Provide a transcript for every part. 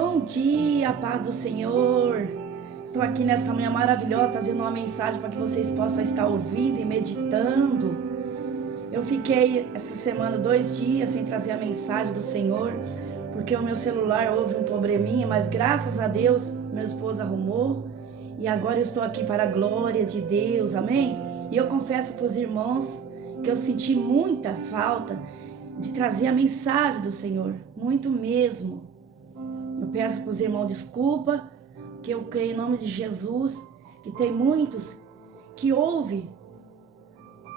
Bom dia, paz do Senhor. Estou aqui nessa manhã maravilhosa trazendo uma mensagem para que vocês possam estar ouvindo e meditando. Eu fiquei essa semana 2 dias sem trazer a mensagem do Senhor, porque o meu celular houve um probleminha, mas graças a Deus meu esposo arrumou e agora eu estou aqui para a glória de Deus, amém? E eu confesso para os irmãos que eu senti muita falta de trazer a mensagem do Senhor, muito mesmo. Eu peço para os irmãos desculpa, que eu creio em nome de Jesus, que tem muitos que ouvem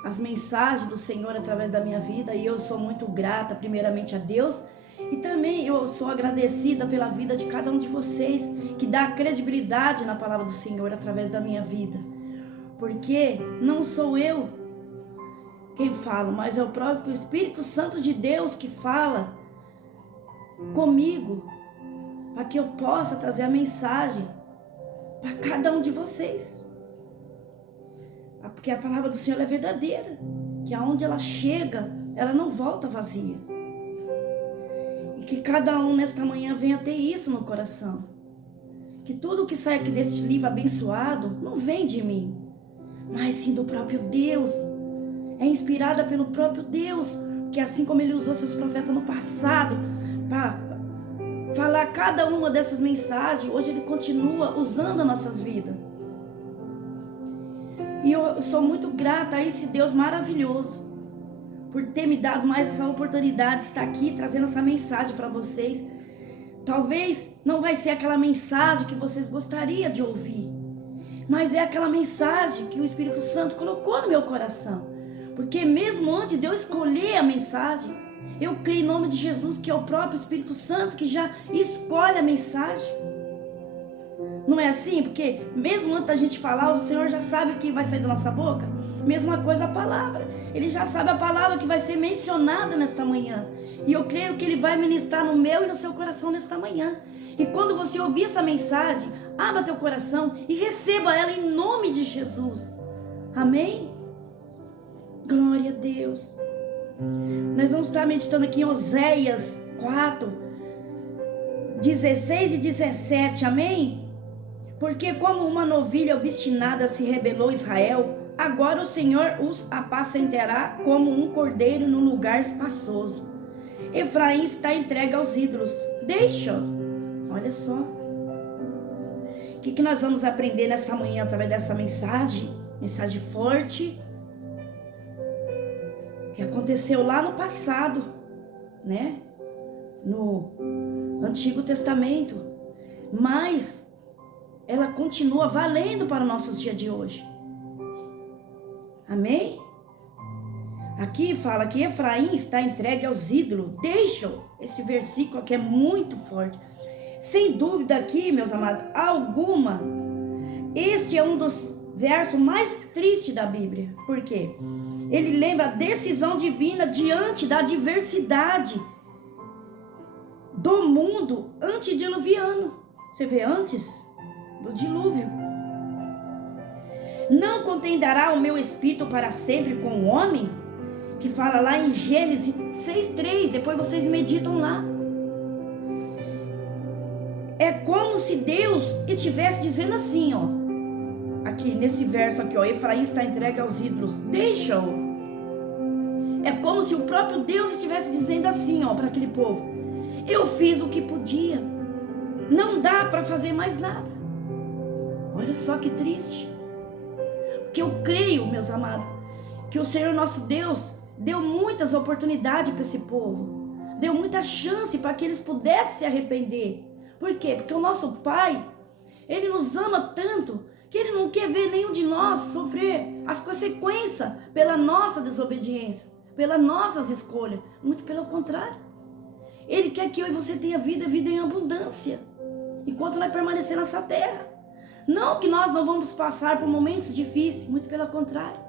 as mensagens do Senhor através da minha vida, e eu sou muito grata primeiramente a Deus, e também eu sou agradecida pela vida de cada um de vocês, que dá credibilidade na palavra do Senhor através da minha vida, porque não sou eu quem fala, mas é o próprio Espírito Santo de Deus que fala comigo, para que eu possa trazer a mensagem para cada um de vocês. Porque a palavra do Senhor é verdadeira, que aonde ela chega, ela não volta vazia. E que cada um nesta manhã venha ter isso no coração. Que tudo que sai aqui desse livro abençoado não vem de mim, mas sim do próprio Deus. É inspirada pelo próprio Deus, que assim como Ele usou seus profetas no passado para falar cada uma dessas mensagens, hoje Ele continua usando as nossas vidas. E eu sou muito grata a esse Deus maravilhoso, por ter me dado mais essa oportunidade de estar aqui, trazendo essa mensagem para vocês. Talvez não vai ser aquela mensagem que vocês gostariam de ouvir, mas é aquela mensagem que o Espírito Santo colocou no meu coração. Porque mesmo antes de eu escolher a mensagem, eu creio em nome de Jesus, que é o próprio Espírito Santo que já escolhe a mensagem. Não é assim? Porque mesmo antes da gente falar, o Senhor já sabe o que vai sair da nossa boca. Mesma coisa a palavra. Ele já sabe a palavra que vai ser mencionada nesta manhã. E eu creio que Ele vai ministrar no meu e no seu coração nesta manhã. E quando você ouvir essa mensagem, abra teu coração e receba ela em nome de Jesus. Amém? Glória a Deus. Nós vamos estar meditando aqui em Oséias 4, 16 e 17, amém? Porque como uma novilha obstinada se rebelou Israel, agora o Senhor os apacentará como um cordeiro num lugar espaçoso. Efraim está entregue aos ídolos. Deixa, olha só. O que nós vamos aprender nessa manhã através dessa mensagem? Mensagem forte, que aconteceu lá no passado, né? No Antigo Testamento, mas ela continua valendo para os nossos dias de hoje. Amém? Aqui fala que Efraim está entregue aos ídolos. Deixa, esse versículo aqui é muito forte. Sem dúvida aqui, meus amados, alguma, este é um dos versos mais tristes da Bíblia. Por quê? Ele lembra a decisão divina diante da adversidade do mundo antediluviano. Você vê, antes do dilúvio. Não contenderá o meu espírito para sempre com o homem? Que fala lá em Gênesis 6:3. Depois vocês meditam lá. É como se Deus estivesse dizendo assim, ó. Aqui nesse verso aqui, ó, Efraim está entregue aos ídolos. Deixa-o. É como se o próprio Deus estivesse dizendo assim, ó, para aquele povo: eu fiz o que podia. Não dá para fazer mais nada. Olha só que triste. Porque eu creio, meus amados, que o Senhor nosso Deus deu muitas oportunidades para esse povo. Deu muita chance para que eles pudessem se arrepender. Por quê? Porque o nosso Pai, Ele nos ama tanto que Ele não quer ver nenhum de nós sofrer as consequências pela nossa desobediência, pelas nossas escolhas. Muito pelo contrário. Ele quer que eu e você tenha vida em abundância, enquanto nós permanecer nessa terra. Não que nós não vamos passar por momentos difíceis, muito pelo contrário.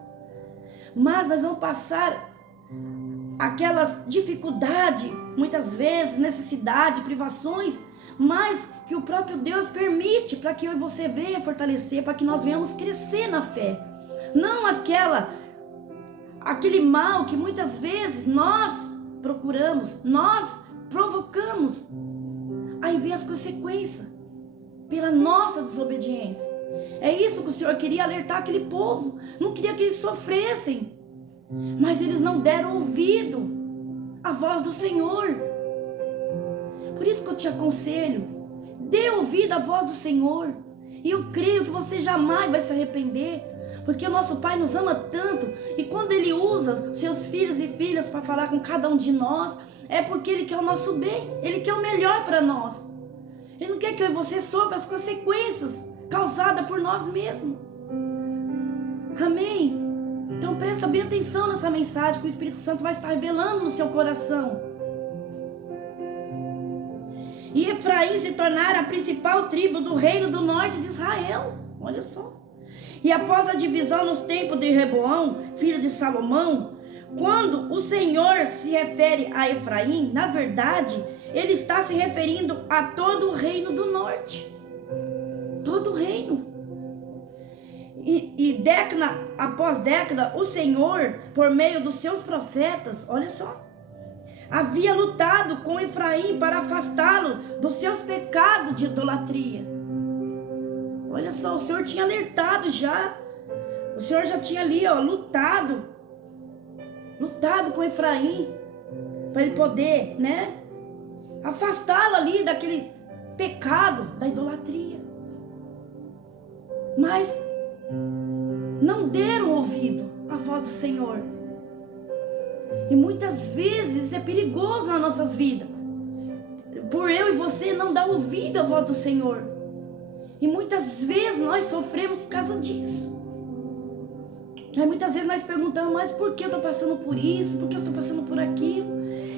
Mas nós vamos passar aquelas dificuldades, muitas vezes, necessidade, privações, mas que o próprio Deus permite para que eu e você venha fortalecer, para que nós venhamos crescer na fé. Não aquele mal que muitas vezes nós procuramos, nós provocamos. A Aí vem as consequências pela nossa desobediência. É isso que o Senhor queria alertar aquele povo. Não queria que eles sofressem. Mas eles não deram ouvido à voz do Senhor. Por isso que eu te aconselho, dê ouvido à voz do Senhor. E eu creio que você jamais vai se arrepender. Porque o nosso Pai nos ama tanto. E quando Ele usa seus filhos e filhas para falar com cada um de nós, é porque Ele quer o nosso bem. Ele quer o melhor para nós. Ele não quer que eu e você sofra as consequências causadas por nós mesmos. Amém? Então presta bem atenção nessa mensagem que o Espírito Santo vai estar revelando no seu coração. E Efraim se tornara a principal tribo do reino do norte de Israel. Olha só. E após a divisão nos tempos de Reboão, filho de Salomão, quando o Senhor se refere a Efraim, na verdade, Ele está se referindo a todo o reino do norte. Todo o reino. E década após década, o Senhor, por meio dos seus profetas, olha só, havia lutado com Efraim para afastá-lo dos seus pecados de idolatria. Olha só, o Senhor tinha alertado já. O Senhor já tinha ali, lutado com Efraim, para ele poder, afastá-lo ali daquele pecado da idolatria. Mas não deram ouvido à voz do Senhor. E muitas vezes é perigoso nas nossas vidas, por eu e você não dar ouvido à voz do Senhor. E muitas vezes nós sofremos por causa disso. Aí muitas vezes nós perguntamos, mas por que eu estou passando por isso? Por que eu estou passando por aquilo?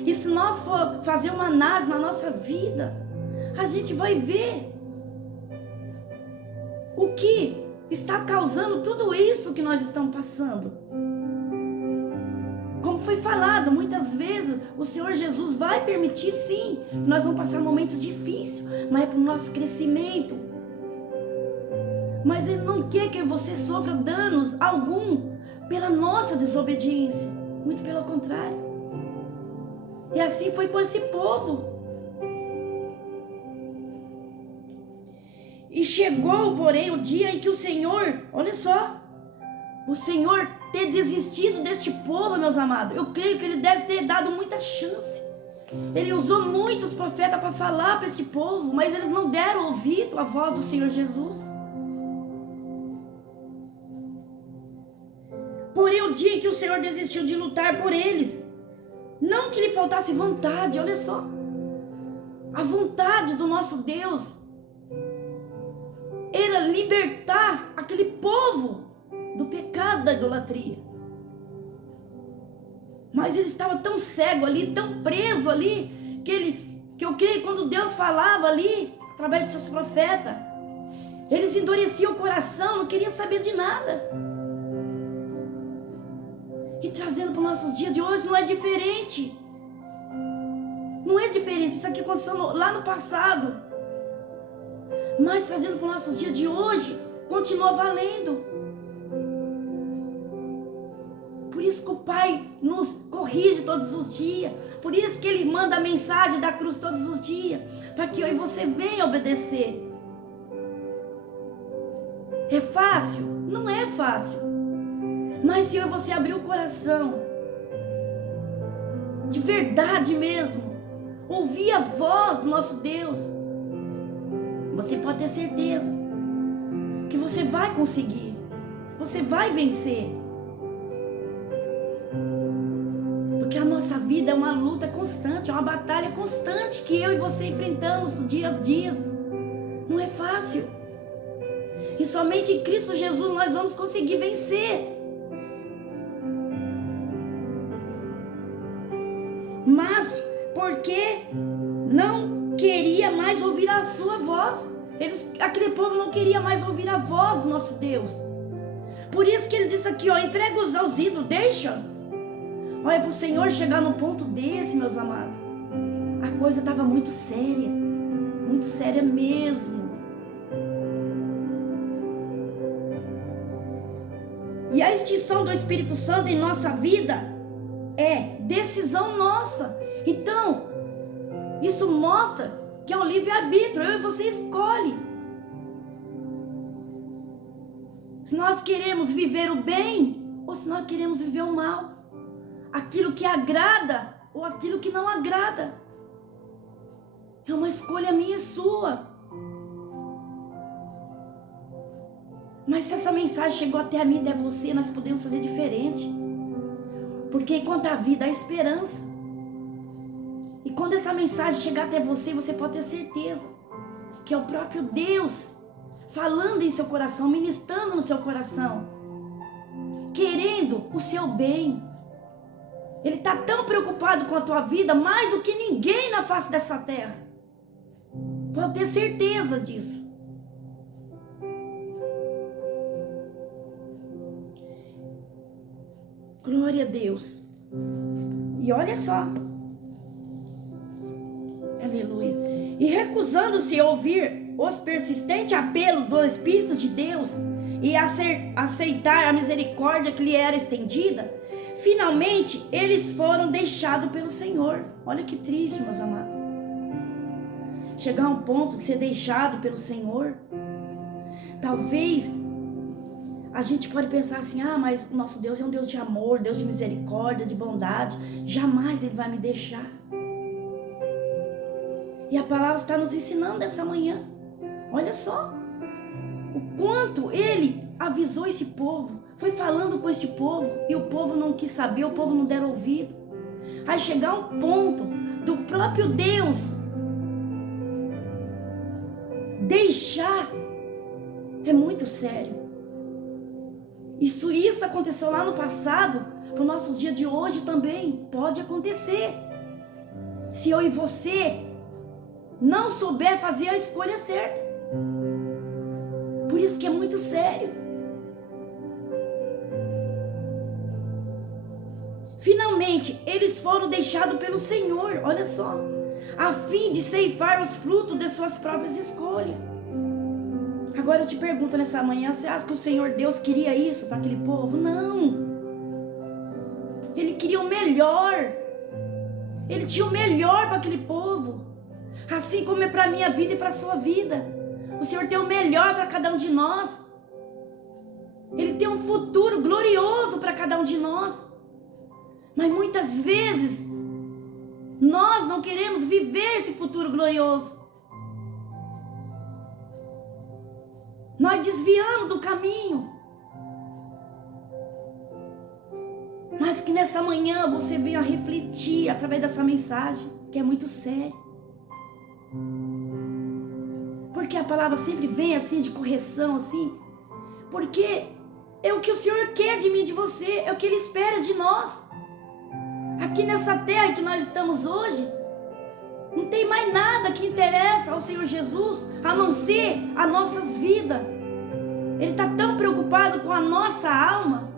E se nós for fazer uma análise na nossa vida, a gente vai ver o que está causando tudo isso que nós estamos passando. Como foi falado, muitas vezes o Senhor Jesus vai permitir sim, que nós vamos passar momentos difíceis, mas é para o nosso crescimento. Mas Ele não quer que você sofra danos algum pela nossa desobediência. Muito pelo contrário. E assim foi com esse povo. E chegou, porém, o dia em que o Senhor, olha só, o Senhor ter desistido deste povo, meus amados. Eu creio que Ele deve ter dado muita chance. Ele usou muitos profetas para falar para este povo, mas eles não deram ouvido à voz do Senhor Jesus. Porém, o dia em que o Senhor desistiu de lutar por eles, não que lhe faltasse vontade, olha só, a vontade do nosso Deus era libertar aquele povo do pecado da idolatria. Mas ele estava tão cego ali, tão preso ali, que eu creio que quando Deus falava ali, através de seus profetas, eles endureciam o coração, não queriam saber de nada. E trazendo para os nossos dias de hoje não é diferente. Não é diferente. Isso aqui aconteceu lá no passado. Mas trazendo para os nossos dias de hoje, continua valendo. Por isso que o Pai nos corrige todos os dias. Por isso que Ele manda a mensagem da cruz todos os dias. Para que eu e você venha obedecer. É fácil? Não é fácil. Mas se eu e você abrir o coração, de verdade mesmo, ouvir a voz do nosso Deus, você pode ter certeza que você vai conseguir, você vai vencer. Porque a nossa vida é uma luta constante, é uma batalha constante que eu e você enfrentamos dia a dia. Não é fácil. E somente em Cristo Jesus nós vamos conseguir vencer. Mas porque não queria mais ouvir a sua voz. Aquele povo não queria mais ouvir a voz do nosso Deus. Por isso que ele disse aqui, entrega-os aos ídolos, deixa. Olha, para o Senhor chegar no ponto desse, meus amados, a coisa estava muito séria mesmo. E a extinção do Espírito Santo em nossa vida é decisão nossa. Então, isso mostra que é um livre-arbítrio. Eu e você escolhe. Se nós queremos viver o bem ou se nós queremos viver o mal. Aquilo que agrada ou aquilo que não agrada. É uma escolha minha e sua. Mas se essa mensagem chegou até a mim e até você, nós podemos fazer diferente. Porque enquanto há vida, há esperança. E quando essa mensagem chegar até você, você pode ter certeza que é o próprio Deus falando em seu coração, ministrando no seu coração, querendo o seu bem. Ele está tão preocupado com a tua vida, mais do que ninguém na face dessa terra. Pode ter certeza disso. Glória a Deus. E olha só. Aleluia. E recusando-se a ouvir os persistentes apelos do Espírito de Deus e aceitar a misericórdia que lhe era estendida, finalmente eles foram deixados pelo Senhor. Olha que triste, meus amados. Chegar a um ponto de ser deixado pelo Senhor. Talvez a gente pode pensar assim, mas o nosso Deus é um Deus de amor, Deus de misericórdia, de bondade. Jamais Ele vai me deixar. E a palavra está nos ensinando essa manhã. Olha só. O quanto Ele avisou esse povo. Foi falando com esse povo. E o povo não quis saber, o povo não deram ouvido. Aí chegar um ponto do próprio Deus deixar. É muito sério. Isso aconteceu lá no passado, para os nossos dias de hoje também pode acontecer. Se eu e você não souber fazer a escolha certa. Por isso que é muito sério. Finalmente, eles foram deixados pelo Senhor, olha só, a fim de ceifar os frutos de suas próprias escolhas. Agora eu te pergunto nessa manhã, você acha que o Senhor Deus queria isso para aquele povo? Não. Ele queria o melhor. Ele tinha o melhor para aquele povo. Assim como é para a minha vida e para a sua vida. O Senhor tem o melhor para cada um de nós. Ele tem um futuro glorioso para cada um de nós. Mas muitas vezes nós não queremos viver esse futuro glorioso. Nós desviamos do caminho. Mas que nessa manhã você venha refletir através dessa mensagem, que é muito sério. Porque a palavra sempre vem assim de correção, assim. Porque é o que o Senhor quer de mim e de você, é o que Ele espera de nós. Aqui nessa terra que nós estamos hoje, não tem mais nada que interessa ao Senhor Jesus, a não ser as nossas vidas. Ele está tão preocupado com a nossa alma,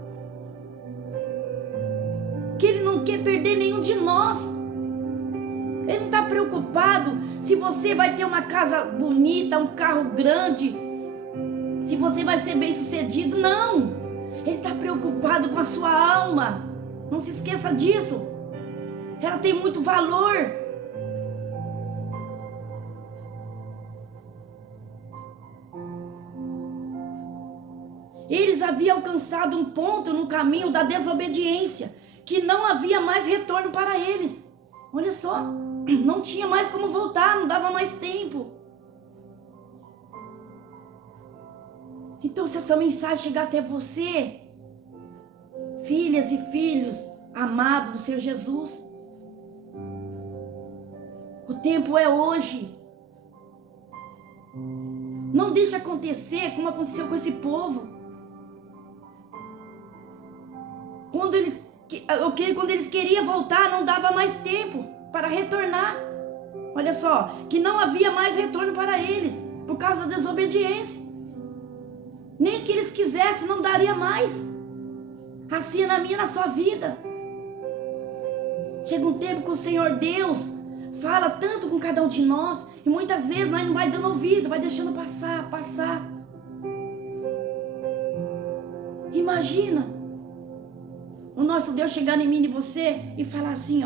que Ele não quer perder nenhum de nós. Ele não está preocupado se você vai ter uma casa bonita, um carro grande, se você vai ser bem sucedido, não. Ele está preocupado com a sua alma. Não se esqueça disso. Ela tem muito valor. Eles haviam alcançado um ponto no caminho da desobediência, que não havia mais retorno para eles. Olha só, não tinha mais como voltar, não dava mais tempo. Então, se essa mensagem chegar até você, filhas e filhos amados do Senhor Jesus, o tempo é hoje. Não deixe acontecer como aconteceu com esse povo. Quando eles queriam voltar, não dava mais tempo para retornar. Olha só, que não havia mais retorno para eles, por causa da desobediência. Nem que eles quisessem, não daria mais. Assim é na minha e na sua vida. Chega um tempo que o Senhor Deus fala tanto com cada um de nós, e muitas vezes nós não vai dando ouvido, vai deixando passar. Imagina o nosso Deus chegar em mim e você e falar assim,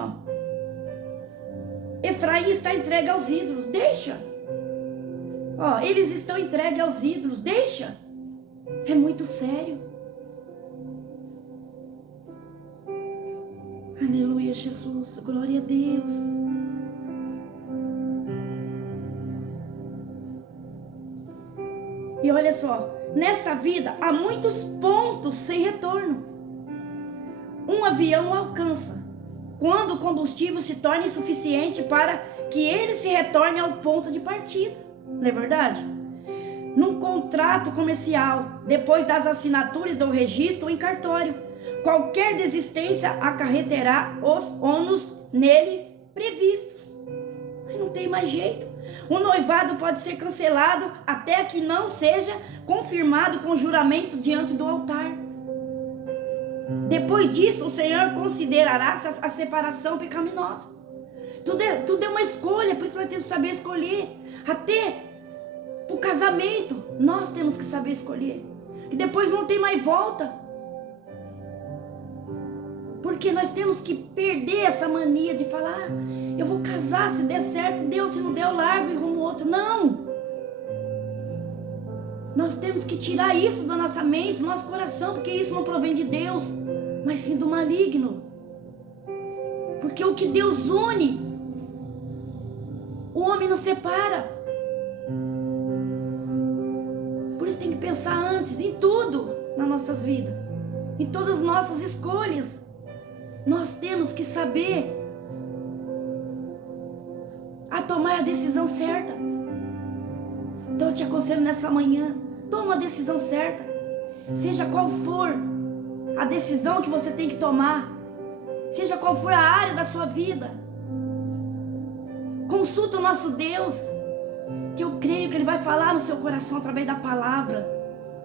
Efraim está entregue aos ídolos, deixa. Ó, eles estão entregues aos ídolos, deixa. É muito sério. Aleluia, Jesus, glória a Deus. E olha só, nesta vida há muitos pontos sem retorno. Um avião alcança quando o combustível se torna insuficiente para que ele se retorne ao ponto de partida. Não é verdade? Num contrato comercial, depois das assinaturas do registro em cartório, qualquer desistência acarreterá os ônus nele previstos. Mas não tem mais jeito. O noivado pode ser cancelado até que não seja confirmado com juramento diante do altar. Depois disso, o Senhor considerará a separação pecaminosa. Tudo é uma escolha, por isso nós temos que saber escolher. Até o casamento, nós temos que saber escolher. Que depois não tem mais volta. Porque nós temos que perder essa mania de falar: eu vou casar, se der certo, Deus, se não der, eu largo e rumo outro. Não! Nós temos que tirar isso da nossa mente, do nosso coração, porque isso não provém de Deus, mas sim do maligno. Porque o que Deus une, o homem não separa. Por isso tem que pensar antes em tudo nas nossas vidas, em todas as nossas escolhas. Nós temos que saber a tomar a decisão certa. Então eu te aconselho nessa manhã, toma a decisão certa. Seja qual for a decisão que você tem que tomar, seja qual for a área da sua vida, consulta o nosso Deus, que eu creio que Ele vai falar no seu coração através da palavra.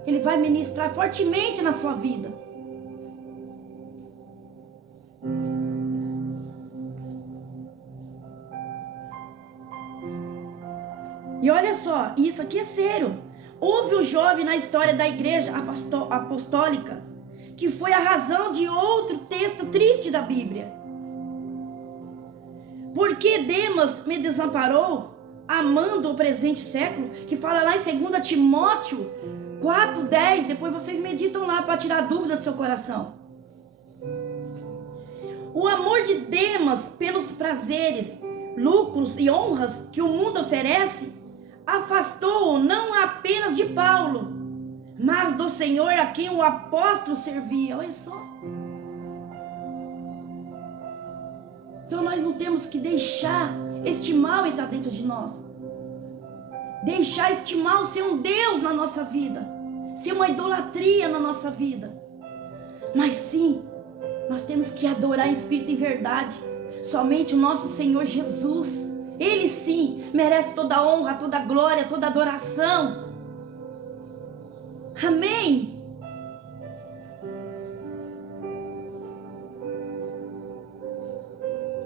Ele vai ministrar fortemente na sua vida. E olha só, isso aqui é sério. Houve um jovem na história da igreja apostólica que foi a razão de outro texto triste da Bíblia. Porque Demas me desamparou, amando o presente século, que fala lá em 2 Timóteo 4:10, depois vocês meditam lá para tirar dúvida do seu coração. O amor de Demas pelos prazeres, lucros e honras que o mundo oferece, afastou-o não apenas de Paulo, mas do Senhor a quem o apóstolo servia. Olha só. Então nós não temos que deixar este mal entrar dentro de nós. Deixar este mal ser um Deus na nossa vida, ser uma idolatria na nossa vida. Mas sim, nós temos que adorar em espírito e em verdade somente o nosso Senhor Jesus. Ele sim merece toda a honra, toda a glória, toda a adoração. Amém?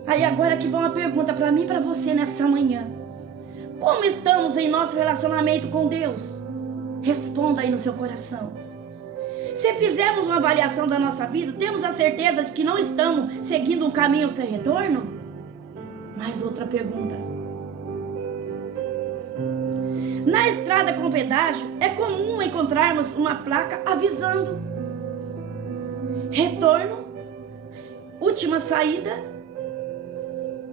Aí agora que vai uma pergunta para mim e para você nessa manhã. Como estamos em nosso relacionamento com Deus? Responda aí no seu coração. Se fizermos uma avaliação da nossa vida, temos a certeza de que não estamos seguindo um caminho sem retorno? Mais outra pergunta. Na estrada com pedágio, é comum encontrarmos uma placa avisando: retorno, última saída,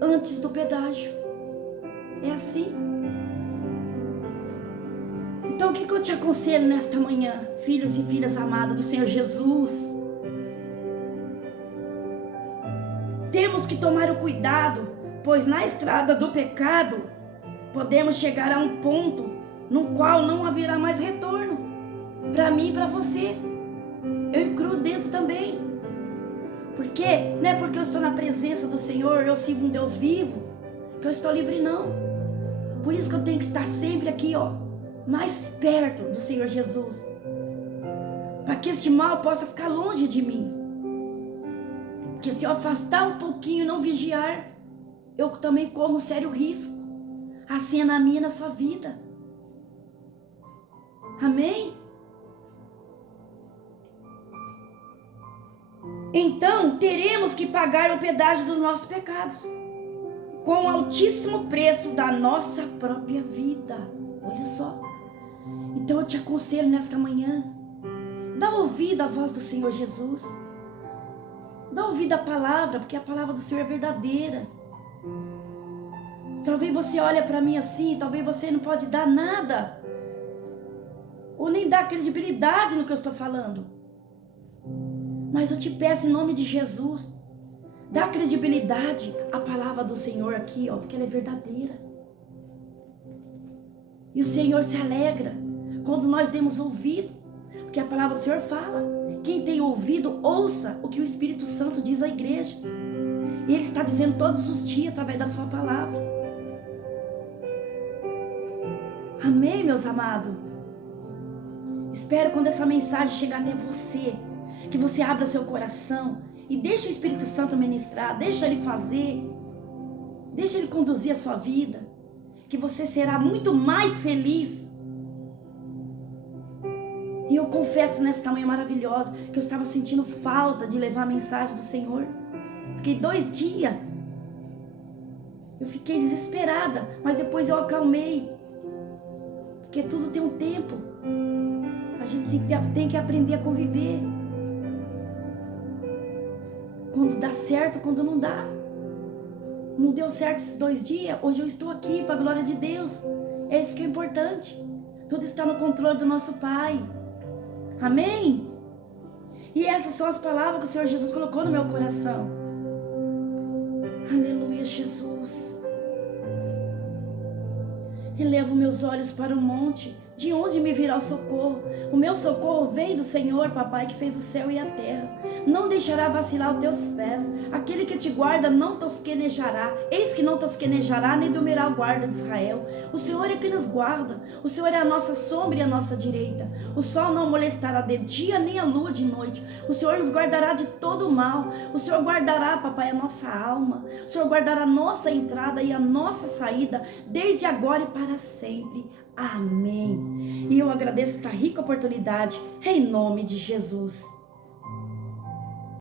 antes do pedágio. É assim. Então o que eu te aconselho nesta manhã, filhos e filhas amadas do Senhor Jesus? Temos que tomar o cuidado, pois na estrada do pecado podemos chegar a um ponto no qual não haverá mais retorno. Para mim e para você. Eu incluo dentro também. Porque não é porque eu estou na presença do Senhor, eu sirvo um Deus vivo, que eu estou livre, não. Por isso que eu tenho que estar sempre aqui, ó, mais perto do Senhor Jesus, para que este mal possa ficar longe de mim. Porque se eu afastar um pouquinho e não vigiar, eu também corro um sério risco. Assim é na minha e na sua vida. Amém? Então teremos que pagar o pedágio dos nossos pecados. com o altíssimo preço da nossa própria vida. Olha só. Então eu te aconselho nesta manhã, dá ouvido à voz do Senhor Jesus. Dá ouvido à palavra, porque a palavra do Senhor é verdadeira. Talvez você olhe para mim assim, talvez você não pode dar nada, ou nem dar credibilidade no que eu estou falando. Mas eu te peço em nome de Jesus, dá credibilidade à palavra do Senhor aqui, ó, porque ela é verdadeira. E o Senhor se alegra quando nós demos ouvido, porque a palavra do Senhor fala: quem tem ouvido, ouça o que o Espírito Santo diz à igreja. E Ele está dizendo todos os dias através da sua palavra. Amém, meus amados? Espero quando essa mensagem chegar até você, que você abra seu coração e deixe o Espírito Santo ministrar, deixa Ele fazer, deixa Ele conduzir a sua vida, que você será muito mais feliz. E eu confesso nessa manhã maravilhosa que eu estava sentindo falta de levar a mensagem do Senhor. Fiquei 2 dias, eu fiquei desesperada, mas depois eu acalmei, porque tudo tem um tempo. A gente tem que aprender a conviver. Quando dá certo, quando não dá. Não deu certo esses 2 dias, hoje eu estou aqui para a glória de Deus. É isso que é importante. Tudo está no controle do nosso Pai. Amém? E essas são as palavras que o Senhor Jesus colocou no meu coração. Aleluia, Jesus. Elevo meus olhos para o monte, de onde me virá o socorro? O meu socorro vem do Senhor, papai, que fez o céu e a terra. Não deixará vacilar os teus pés. Aquele que te guarda não tosquenejará. Eis que não tosquenejará, nem dormirá o guarda de Israel. O Senhor é que nos guarda. O Senhor é a nossa sombra e a nossa direita. O sol não molestará de dia, nem a lua de noite. O Senhor nos guardará de todo o mal. O Senhor guardará, papai, a nossa alma. O Senhor guardará a nossa entrada e a nossa saída, desde agora e para sempre. Amém. E eu agradeço esta rica oportunidade, em nome de Jesus.